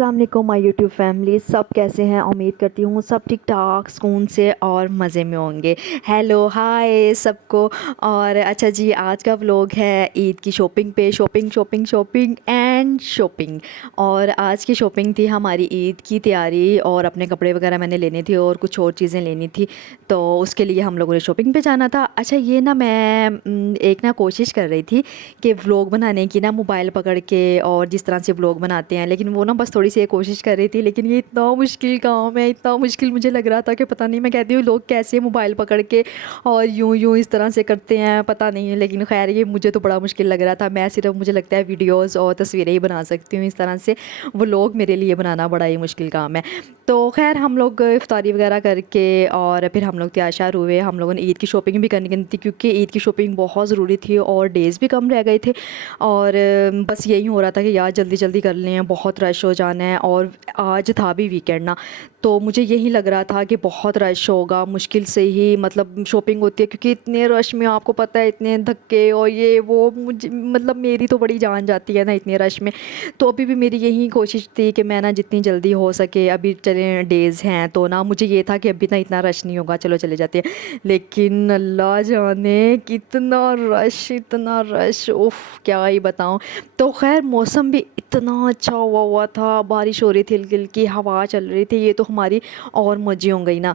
अस्सलाम वालेकुम my YouTube family. सब कैसे हैं? उम्मीद करती हूँ सब ठीक ठाक सुकून से और मज़े में होंगे। हेलो हाय सबको। और अच्छा जी, आज का व्लॉग है ईद की शॉपिंग पे। Shopping shopping shopping and shopping. और आज की शॉपिंग थी हमारी ईद की तैयारी, और अपने कपड़े वगैरह मैंने लेने थे और कुछ और चीज़ें लेनी थी, तो उसके लिए हम लोगों ने शॉपिंग पे जाना था। अच्छा ये ना मैं एक ना कोशिश कर रही थी कि व्लॉग बनाने की ना, मोबाइल पकड़ के और जिस तरह से व्लॉग बनाते हैं, लेकिन वो ना बस थोड़ी सी कोशिश कर रही थी, लेकिन ये इतना मुश्किल काम है, इतना मुश्किल मुझे लग रहा था कि पता नहीं, मैं कहती हूँ लोग कैसे मोबाइल पकड़ के और यूं यूं इस तरह से करते हैं, पता नहीं। लेकिन खैर ये मुझे तो बड़ा मुश्किल लग रहा था। मैं सिर्फ, मुझे लगता है वीडियोज़ और तस्वीरें ही बना सकती हूँ इस तरह से। व्लॉग मेरे लिए बनाना बड़ा ही मुश्किल काम है। तो खैर हम लोग इफ्तारी वगैरह करके और फिर हम लोग तैयार श्यार हुए। हम लोगों ने ईद की शॉपिंग भी करनी थी, क्योंकि ईद की शॉपिंग बहुत ज़रूरी थी और डेज़ भी कम रह गए थे। और बस यही हो रहा था कि यार जल्दी जल्दी कर लें, बहुत रश हो जाना है। और आज था भी वीकेंड ना, तो मुझे यही लग रहा था कि बहुत रश होगा, मुश्किल से ही मतलब शॉपिंग होती है, क्योंकि इतने रश में आपको पता है, इतने धक्के और ये वो, मुझे मतलब मेरी तो बड़ी जान जाती है ना इतने रश में। तो अभी भी मेरी यही कोशिश थी कि मैं ना जितनी जल्दी हो सके, अभी चले डेज़ हैं तो ना, मुझे ये था कि अभी ना इतना रश नहीं होगा, चलो चले जाते हैं। लेकिन अल्लाह जाने कितना रश, इतना रश, उफ़ क्या ही बताऊँ। तो खैर मौसम भी इतना अच्छा हुआ था, बारिश हो रही थी, हल्की हल्की हवा चल रही थी, ये तो हमारी और मज़े हो गई ना।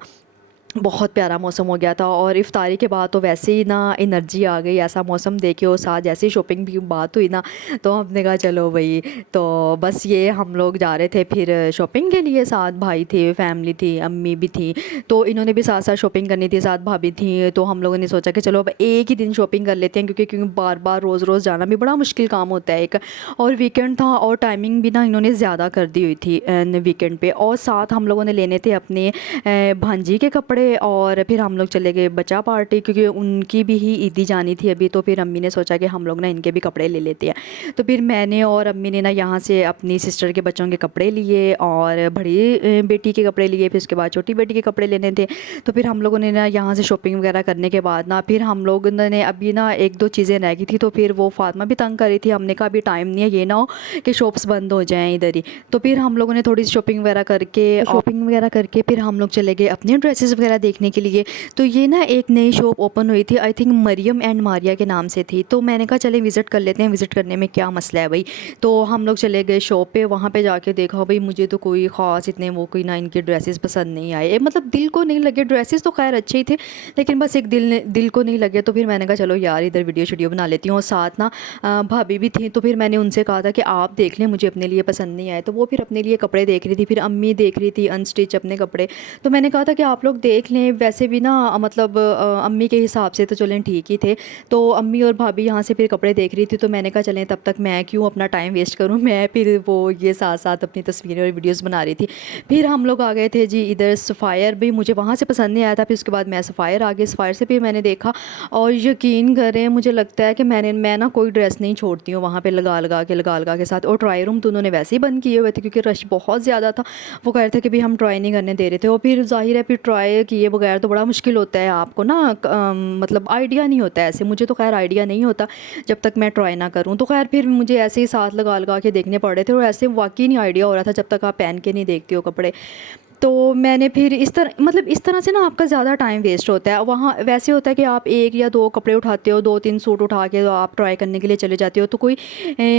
बहुत प्यारा मौसम हो गया था। और इफ्तारी के बाद तो वैसे ही ना एनर्जी आ गई, ऐसा मौसम देखे और साथ जैसे ही शॉपिंग की बात हुई ना, तो हमने कहा चलो भाई। तो बस ये हम लोग जा रहे थे फिर शॉपिंग के लिए, साथ भाई थे, फैमिली थी, अम्मी भी थी, तो इन्होंने भी साथ साथ शॉपिंग करनी थी, साथ भाभी थी। तो हम लोगों ने सोचा कि चलो अब एक ही दिन शॉपिंग कर लेते हैं, क्योंकि बार बार रोज़ रोज़ जाना भी बड़ा मुश्किल काम होता है एक। और वीकेंड था और टाइमिंग भी ना इन्होंने ज़्यादा कर दी हुई थी वीकेंड पे। और साथ हम लोगों ने लेने थे अपने भांजी के कपड़े। और फिर हम लोग चले गए बचा पार्टी, क्योंकि उनकी भी ही ईदी जानी थी अभी। तो फिर अम्मी ने सोचा कि हम लोग ना इनके भी कपड़े ले लेते हैं। तो फिर मैंने और अम्मी ने ना यहाँ से अपनी सिस्टर के बच्चों के कपड़े लिए और बड़ी बेटी के कपड़े लिए, फिर उसके बाद छोटी बेटी के कपड़े लेने थे। तो फिर हम लोगों ने ना यहाँ से शॉपिंग वगैरह करने के बाद ना, फिर हम लोग ने अभी ना एक दो चीज़ें रह गई थी, तो फिर वो फातिमा भी तंग कर रही थी। हमने कहा अभी टाइम नहीं है, ये ना हो कि शॉप्स बंद हो जाएँ इधर ही। तो फिर हम लोगों ने थोड़ी सी शॉपिंग वगैरह करके फिर हम लोग चले गए अपने ड्रेसेस वगैरह देखने के लिए। तो ये ना एक नई शॉप ओपन हुई थी, I think Mariam and Maria के नाम से थी। तो मैंने कहा चले विज़िट कर लेते हैं, विज़िट करने में क्या मसला है भाई। तो हम लोग चले गए शॉप पे, वहाँ पे जाके देखा भाई, मुझे तो कोई ख़ास इतने वो कोई ना इनके ड्रेसेस पसंद नहीं आए, मतलब दिल को नहीं लगे। ड्रेसेस तो खैर अच्छे ही थे, लेकिन बस एक दिल को नहीं लगे। तो फिर मैंने कहा चलो यार इधर वीडियो बना लेती हूँ। और साथ ना भाभी भी थी, तो फिर मैंने उनसे कहा था कि आप देख लें, मुझे अपने लिए पसंद नहीं आए। तो वो फिर अपने लिए कपड़े देख रही थी, फिर अम्मी देख रही थी अनस्टिच अपने कपड़े। तो मैंने कहा था कि आप लोग देख लें, वैसे भी ना मतलब अम्मी के हिसाब से तो चलें ठीक ही थे। तो अम्मी और भाभी यहाँ से फिर कपड़े देख रही थी, तो मैंने कहा चलें तब तक मैं क्यों अपना टाइम वेस्ट करूँ, मैं फिर वो ये साथ साथ अपनी तस्वीरें और वीडियोस बना रही थी। फिर हम लोग आ गए थे जी इधर सफ़ायर भी, मुझे वहाँ से पसंद नहीं आया था। फिर उसके बाद मैं सफ़ायर आ गई, सफ़ायर से फिर मैंने देखा, और यकीन करें मुझे लगता है कि मैं ना कोई ड्रेस नहीं छोड़ती हूँ वहाँ पर लगा लगा के साथ। और ट्राई रूम तो उन्होंने वैसे ही बंद किए हुए थे, क्योंकि रश बहुत ज़्यादा था। वो कह रहे थे कि भाई हम ट्राई नहीं करने दे रहे थे। और फिर जाहिर है फिर ट्राई किए बगैर तो बड़ा मुश्किल होता है, आपको ना मतलब आइडिया नहीं होता है ऐसे। मुझे तो खैर आइडिया नहीं होता जब तक मैं ट्राई ना करूँ। तो खैर फिर मुझे ऐसे ही साथ लगा के देखने पड़ रहे थे, और ऐसे वाकई नहीं आइडिया हो रहा था जब तक आप पहन के नहीं देखती हो कपड़े। तो मैंने फिर इस तरह, मतलब इस तरह से ना आपका ज़्यादा टाइम वेस्ट होता है। वहाँ वैसे होता है कि आप एक या दो कपड़े उठाते हो, दो तीन सूट उठा के तो आप ट्राई करने के लिए चले जाते हो, तो कोई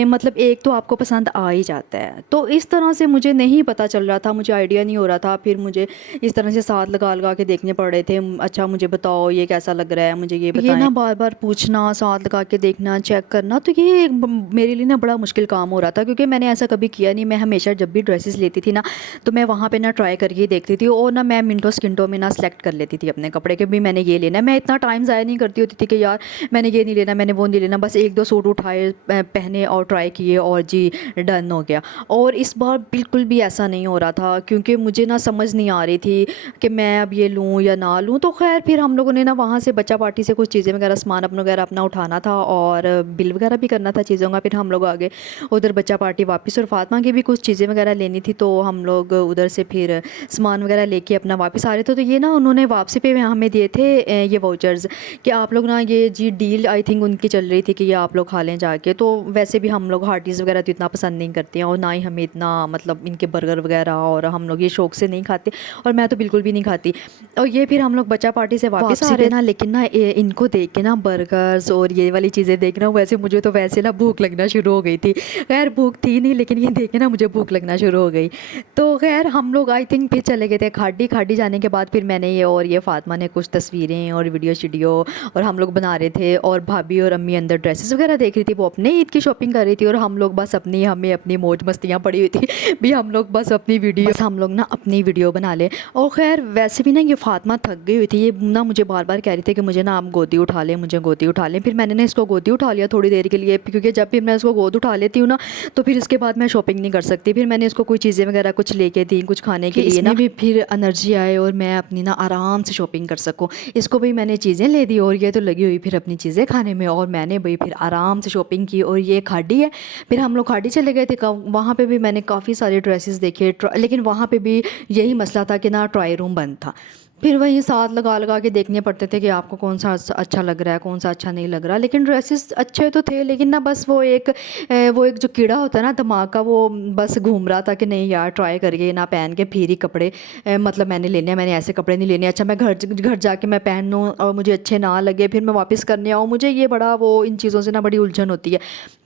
मतलब एक तो आपको पसंद आ ही जाता है। तो इस तरह से मुझे नहीं पता चल रहा था, मुझे आइडिया नहीं हो रहा था। फिर मुझे इस तरह से साथ लगा के देखने पड़ रहे थे। अच्छा मुझे बताओ ये कैसा लग रहा है, मुझे ये बताएं। ये ना बार बार पूछना, साथ लगा के देखना, चेक करना, तो ये मेरे लिए ना बड़ा मुश्किल काम हो रहा था, क्योंकि मैंने ऐसा कभी किया नहीं। मैं हमेशा जब भी ड्रेसेस लेती थी ना, तो मैं वहाँ पे ना ट्राई करके देखती थी, और ना मैं मिनटों सेकंडों में ना सेलेक्ट कर लेती थी अपने कपड़े के भी मैंने ये लेना है। मैं इतना टाइम ज़ाया नहीं करती होती थी कि यार मैंने ये नहीं लेना, मैंने वो नहीं लेना। बस एक दो सूट उठाए, पहने और ट्राई किए, और जी डन हो गया। और इस बार बिल्कुल भी ऐसा नहीं हो रहा था, क्योंकि मुझे ना समझ नहीं आ रही थी कि मैं अब ये लूँ या ना लूँ। तो खैर फिर हम लोगों ने ना वहाँ से बच्चा पार्टी से कुछ चीज़ें वगैरह, सामान अपना वगैरह अपना उठाना था, और बिल वगैरह भी करना था चीज़ों का। फिर हम लोग आगे उधर बच्चा पार्टी वापस, और फातिमा की भी कुछ चीज़ें वगैरह लेनी थी, तो हम लोग उधर से फिर सामान वगैरह लेके अपना वापस आ रहे थे, तो ये ना उन्होंने वापसी पे हमें दिए थे ये वाउचर्स कि आप लोग ना, ये जी डील आई थिंक उनकी चल रही थी कि ये आप लोग खा लें जाके। तो वैसे भी हम लोग हार्टीज़ वगैरह तो इतना पसंद नहीं करते हैं, और ना ही हमें इतना मतलब इनके बर्गर वगैरह, और हम लोग ये शौक से नहीं खाते, और मैं तो बिल्कुल भी नहीं खाती। और ये फिर हम लोग बच्चा पार्टी से वापस आ रहे ना, लेकिन ना इनको देख के ना बर्गर्स और ये वाली चीज़ें देखना, वैसे मुझे तो वैसे ना भूख लगना शुरू हो गई थी। खैर भूख थी नहीं, लेकिन ये देख के ना मुझे भूख लगना शुरू हो गई। तो खैर हम लोग आई थिंक फिर चले गए थे खाड़ी। खाड़ी जाने के बाद फिर मैंने ये फातिमा ने कुछ तस्वीरें और वीडियो शीडियो और हम लोग बना रहे थे, और भाभी और अम्मी अंदर ड्रेसेस वगैरह देख रही थी, वो अपने ईद की शॉपिंग कर रही थी, और हम लोग बस हमें अपनी मौज मस्तियाँ पड़ी हुई थी भी हम लोग बस अपनी वीडियो, बस हम लोग ना अपनी वीडियो बना ले। और खैर वैसे भी ना ये फातिमा थक गई हुई थी, ये ना मुझे बार बार कह रही थी कि मुझे ना आप गोदी उठा लें, मुझे गोदी उठा लें। फिर मैंने ना इसको गोदी उठा लिया थोड़ी देर के लिए, क्योंकि जब भी मैं इसको गोद उठा लेती हूँ ना, तो फिर इसके बाद मैं शॉपिंग नहीं कर सकती। फिर मैंने इसको कोई चीज़ें वगैरह कुछ लेके दी, कुछ खाने के लिए ना, भी फिर एनर्जी आए और मैं अपनी ना आराम से शॉपिंग कर सकूँ। इसको भी मैंने चीज़ें ले दी, और ये तो लगी हुई फिर अपनी चीज़ें खाने में, और मैंने भाई फिर आराम से शॉपिंग की। और ये खाड़ी है, फिर हम लोग खाड़ी चले गए थे। वहाँ पे भी मैंने काफ़ी सारे ड्रेसेस देखे, लेकिन वहाँ पे भी यही मसला था कि ना ट्राई रूम बंद था। फिर वही साथ लगा लगा के देखने पड़ते थे कि आपको कौन सा अच्छा लग रहा है, कौन सा अच्छा नहीं लग रहा। लेकिन ड्रेसेस अच्छे तो थे, लेकिन ना बस वो एक जो कीड़ा होता है ना दिमाग का, वो बस घूम रहा था कि नहीं यार ट्राई करिए ना पहन के फिर ही कपड़े मतलब मैंने लेने हैं, मैंने ऐसे कपड़े नहीं लेने। अच्छा मैं घर जाके मैं पहन लूँ और मुझे अच्छे ना लगे, फिर मैं वापस करने आऊँ, मुझे ये बड़ा वो इन चीज़ों से ना बड़ी उलझन होती है।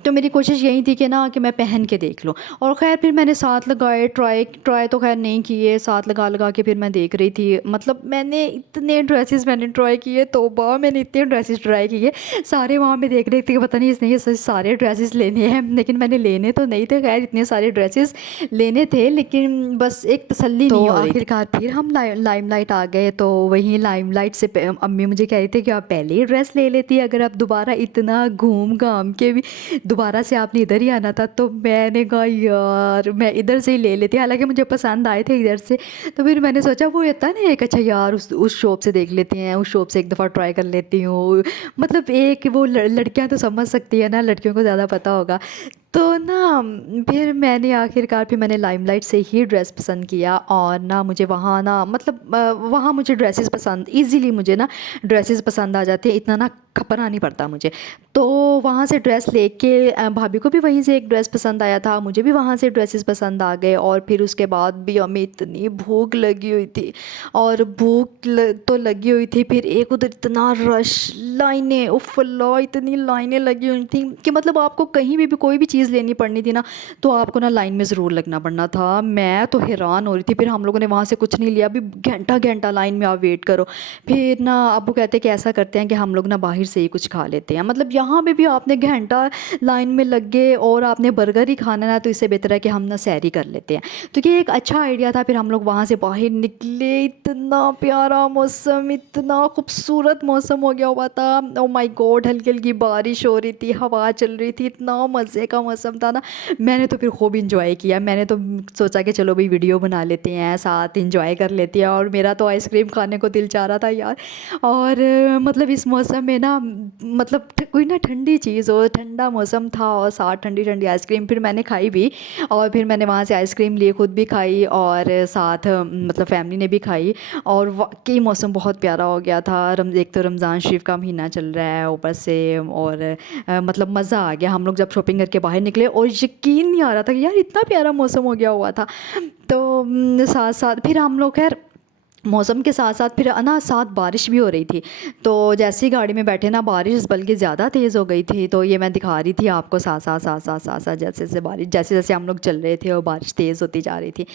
तो मेरी कोशिश यही थी कि ना कि मैं पहन के देख लूँ। और खैर फिर मैंने साथ लगाए, ट्राई तो खैर नहीं किए, साथ लगा लगा के फिर मैं देख रही थी। मतलब मैंने इतने ड्रेसेस मैंने ट्राई किए, तौबा मैंने इतने ड्रेसेस ट्राई किए। सारे वहाँ पे देख रही थी कि पता नहीं इसने ये सारे ड्रेसेस लेने हैं, लेकिन मैंने लेने तो नहीं थे। खैर इतने सारे ड्रेसेस लेने थे, लेकिन बस एक तसल्ली नहीं हो रही थी। आखिरकार फिर हम लाइमलाइट आ गए, तो वहीं लाइमलाइट से अम्मी मुझे कह रही थी कि आप पहले ही ड्रेस ले लेती, अगर आप दोबारा इतना घूम घाम के भी दोबारा से आपने इधर ही आना था। तो मैंने कहा यार मैं इधर से ही ले लेती, हालांकि मुझे पसंद आए थे इधर से। तो फिर मैंने सोचा वो होता है ना एक, अच्छा यार उस शॉप से देख लेते हैं, उस शॉप से एक दफ़ा ट्राई कर लेती हूँ। मतलब एक वो लड़कियां तो समझ सकती है ना, लड़कियों को ज़्यादा पता होगा। तो ना फिर मैंने आखिरकार फिर मैंने लाइमलाइट से ही ड्रेस पसंद किया, और ना मुझे वहाँ ना मतलब वहाँ मुझे ड्रेसेस पसंद, इजीली मुझे ना ड्रेसेस पसंद आ जाती है, इतना ना खपना नहीं पड़ता मुझे। तो वहाँ से ड्रेस लेके भाभी को भी वहीं से एक ड्रेस पसंद आया था, मुझे भी वहाँ से ड्रेसेस पसंद आ गए। और फिर उसके बाद भी हमें इतनी भूख लगी हुई थी, और तो लगी हुई थी, फिर एक उधर इतना रश, लाइनें, उफ अल्लाह इतनी लाइनें लगी हुई थी कि मतलब आपको कहीं भी कोई भी चीज़ लेनी पड़नी थी ना, तो आपको ना लाइन में ज़रूर लगना पड़ना था। मैं तो हैरान हो रही थी। फिर हम लोगों ने वहाँ से कुछ नहीं लिया, अभी घंटा घंटा लाइन में आप वेट करो। फिर ना अब वो कहते हैं कि ऐसा करते हैं कि हम लोग ना बाहर से ही कुछ खा लेते हैं। मतलब यहाँ पे भी आपने घंटा लाइन में लग गए और आपने बर्गर ही खाना ना, तो इससे बेहतर है कि हम ना सैरी कर लेते हैं। तो ये एक अच्छा आइडिया था। फिर हम लोग वहाँ से बाहर निकले, इतना प्यारा मौसम, इतना खूबसूरत मौसम हो गया हुआ था। ओ माय गॉड, हल्की हल्की बारिश हो रही थी, हवा चल रही थी, इतना मज़े का मौसम था ना। मैंने तो फिर खूब इंजॉय किया। मैंने तो सोचा कि चलो भाई वीडियो बना लेते हैं, साथ इंजॉय कर लेते हैं। और मेरा तो आइसक्रीम खाने को दिल चाह रहा था यार। और मतलब इस मौसम में ना मतलब कोई ना ठंडी चीज़ हो, ठंडा मौसम था और साथ ठंडी ठंडी आइसक्रीम। फिर मैंने खाई भी, और फिर मैंने वहाँ से आइसक्रीम लिए, खुद भी खाई और साथ मतलब फैमिली ने भी खाई। और वाकई मौसम बहुत प्यारा हो गया था। एक तो रमज़ान शरीफ का महीना चल रहा है ऊपर से, और मतलब मज़ा आ गया। हम लोग जब शॉपिंग करके बाहर निकले, और यकीन नहीं आ रहा था कि यार इतना प्यारा मौसम हो गया हुआ था। तो साथ साथ फिर हम लोग खैर मौसम के साथ साथ फिर ना साथ बारिश भी हो रही थी। तो जैसे ही गाड़ी में बैठे ना, बारिश बल्कि ज़्यादा तेज़ हो गई थी। तो ये मैं दिखा रही थी आपको, साथ साथ साथ साथ साथ साथ जैसे जैसे बारिश, जैसे जैसे हम लोग चल रहे थे और बारिश तेज़ होती जा रही थी।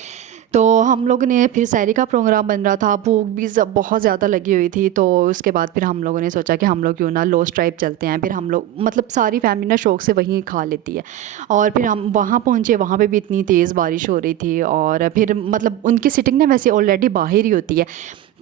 तो हम लोग ने फिर सैरी का प्रोग्राम बन रहा था, भूख भी बहुत ज़्यादा लगी हुई थी। तो उसके बाद फिर हम लोगों ने सोचा कि हम लोग क्यों ना लॉस्ट ट्राइब चलते हैं। फिर हम लोग मतलब सारी फैमिली ना शौक से वहीं खा लेती है। और फिर हम वहाँ पहुँचे, वहाँ पे भी इतनी तेज़ बारिश हो रही थी। और फिर मतलब उनकी सिटिंग ना वैसे ऑलरेडी बाहर ही होती है,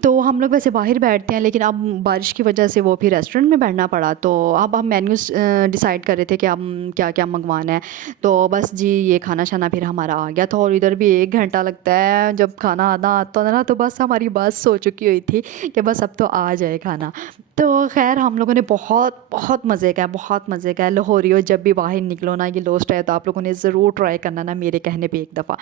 तो हम लोग वैसे बाहर बैठते हैं, लेकिन अब बारिश की वजह से वो फिर रेस्टोरेंट में बैठना पड़ा। तो अब हम मेन्यूज़ डिसाइड कर रहे थे कि हम क्या क्या मंगवाना है। तो बस जी ये खाना शाना फिर हमारा आ गया था। और इधर भी 1 घंटा लगता है जब खाना आना आता है ना, तो बस हमारी बस हो चुकी हुई थी कि बस अब तो आ जाए खाना। तो ख़ैर हम लोगों ने बहुत बहुत मज़े किया, बहुत मज़े किया। लाहौरियो जब भी बाहर निकलो ना, ये लोस्ट है तो आप लोगों ने ज़रूर ट्राई करना ना, मेरे कहने पे एक दफ़ा।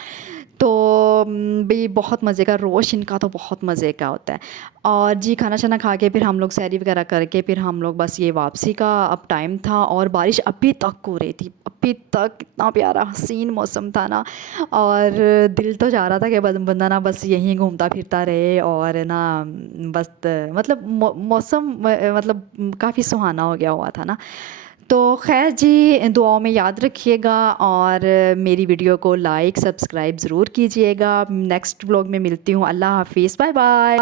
तो भी बहुत मज़े का, रोश इनका तो बहुत मज़े का होता है। और जी खाना शाना खा के फिर हम लोग सैरी वगैरह करके फिर हम लोग बस ये वापसी का अब टाइम था, और बारिश अभी तक हो रही थी, अभी तक। इतना प्यारा हसीन मौसम था ना, और दिल तो चाह रहा था कि बंदा ना बस यहीं घूमता फिरता रहे, और ना बस मतलब मौसम मतलब काफ़ी सुहाना हो गया हुआ था ना। तो खैर जी, दुआओं में याद रखिएगा, और मेरी वीडियो को लाइक सब्सक्राइब ज़रूर कीजिएगा। नेक्स्ट व्लॉग में मिलती हूँ। अल्लाह हाफिज़, बाय बाय।